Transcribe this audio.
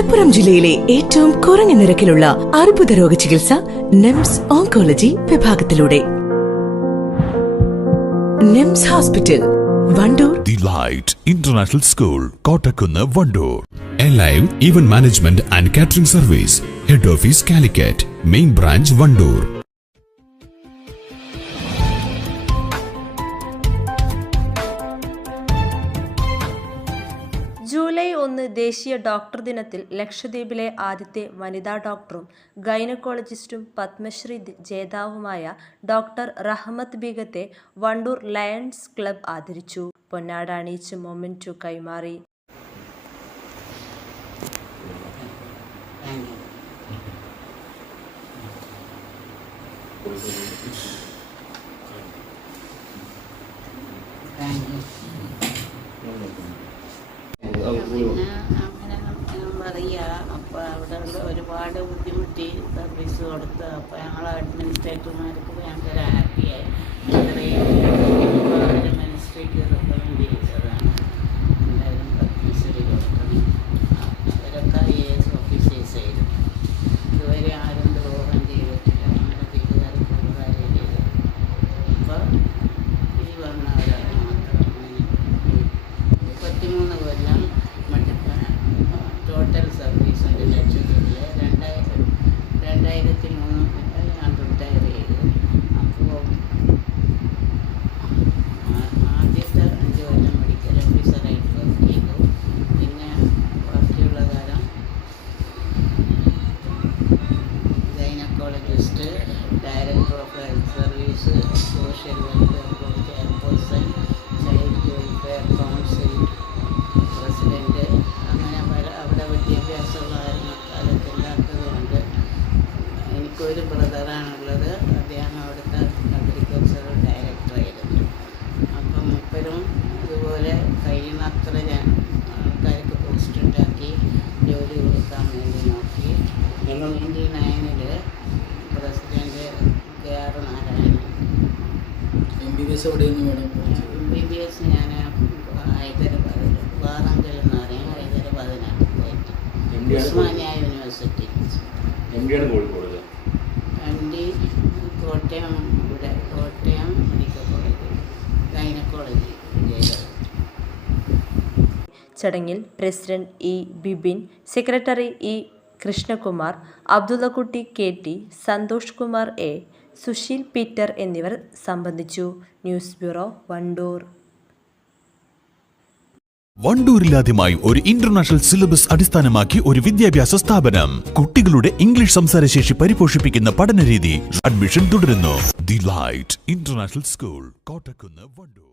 മലപ്പുറം ജില്ലയിലെ ഏറ്റവും കുറഞ്ഞ നിരക്കിലുള്ള അർബുദ രോഗ ചികിത്സ നിംസ് ഓങ്കോളജി വിഭാഗത്തിലൂടെ. NIMS hospital, Wandoor. The Light International School, Kottakkunnu, Wandoor. Alive Event Management and Catering Service, Head Office Calicut, Main Branch Vandoor. July 1 ദേശീയ ഡോക്ടർ ദിനത്തിൽ ലക്ഷദ്വീപിലെ ആദ്യത്തെ വനിതാ ഡോക്ടറും ഗൈനക്കോളജിസ്റ്റും പത്മശ്രീ ജേതാവുമായ ഡോക്ടർ റഹ്മത്ത് ബീഗത്തെ വണ്ടൂർ ലയൺസ് ക്ലബ് ആദരിച്ചു. പൊന്നാട അണിയിച്ച് മൊമെന്റോ കൈമാറി. പിന്നെ അങ്ങനെ പറയുക. അപ്പോൾ അവിടെ ഒരുപാട് ബുദ്ധിമുട്ടി സർവീസ് കൊടുത്ത്. അപ്പോൾ ഞങ്ങൾ അഡ്മിനിസ്ട്രേറ്റർമാർക്ക് ഭയങ്കര ഹാപ്പിയായി. ഇത്രയും മിനിസ്ട്രിക്ക് റെക്കമെൻഡ് ചെയ്തതാണ്. എന്തായാലും പത്മശ്രീ കൊടുക്കണം. അവരൊക്കെ IAS ഓഫീസേഴ്സായിരുന്നു. ഇതുവരെ ആരും ദ്രോഹം ചെയ്തിട്ടില്ല. അങ്ങനെ വീട്ടുകാർക്ക് കാര്യം ചെയ്തു. ഇപ്പോൾ ഈ പറഞ്ഞവരാണ് മാത്രം. 33 കൊല്ലം ടോട്ടൽ സർവീസ് ഉണ്ട് ലക്ഷദ്വീപിൽ. 2003 ഞാൻ റിട്ടയർ ചെയ്തു. അപ്പോൾ ആദ്യത്തെ 5 കൊല്ലം മെഡിക്കൽ ഓഫീസറായിട്ട് വർക്ക് ചെയ്തു. പിന്നെ ബാക്കിയുള്ള കാലം gynaecologist, director of health service, social welfare chairperson, child welfare council president, അങ്ങനെ അവിടെ വിദ്യാഭ്യാസമുള്ള കാലത്ത് ഇല്ലാത്തതുകൊണ്ട് എനിക്കൊരു ബ്രദറാണുള്ളത്. അദ്ദേഹം അവിടുത്തെ അഗ്രികൾച്ചറൽ ഡയറക്ടറായിരുന്നു. അപ്പം മുപ്പരും ഇതുപോലെ കഴിയുന്നത്ര ആൾക്കാർക്ക് പോസ്റ്റ് ഉണ്ടാക്കി ജോലി കൊടുക്കാൻ വേണ്ടി നോക്കി. 99 പ്രസിഡൻറ്റ് KR നാരായണൻ. MBBS എവിടെയെന്ന് വേണം? MBBS ഞാൻ ഹൈദരാബാദ് വാറങ്കൽ എന്ന് പറയും. ഹൈദരാബാദിനാണ് പോയിട്ട്. ഉസ്മാനിയ യൂണിവേഴ്സിറ്റി. MD കോട്ടയം. ഇവിടെ കോട്ടയം മെഡിക്കൽ കോളേജ് ഗൈനക്കോളജി ചെയ്തത്. ചടങ്ങിൽ president E. Bibin, secretary E. Krishnakumar, Abdullakutty KT, Santhosh Kumar A, Sushil Peter എന്നിവർ സംബന്ധിച്ചു. News bureau, Wandoor. വണ്ടൂരിലാദ്യമായി ഒരു ഇന്റർനാഷണൽ സിലബസ് അടിസ്ഥാനമാക്കി ഒരു വിദ്യാഭ്യാസ സ്ഥാപനം. കുട്ടികളുടെ ഇംഗ്ലീഷ് സംസാരശേഷി പരിപോഷിപ്പിക്കുന്ന പഠനരീതി. അഡ്മിഷൻ തുടരുന്നു. The Light International School, Kottakkunnu, Wandoor.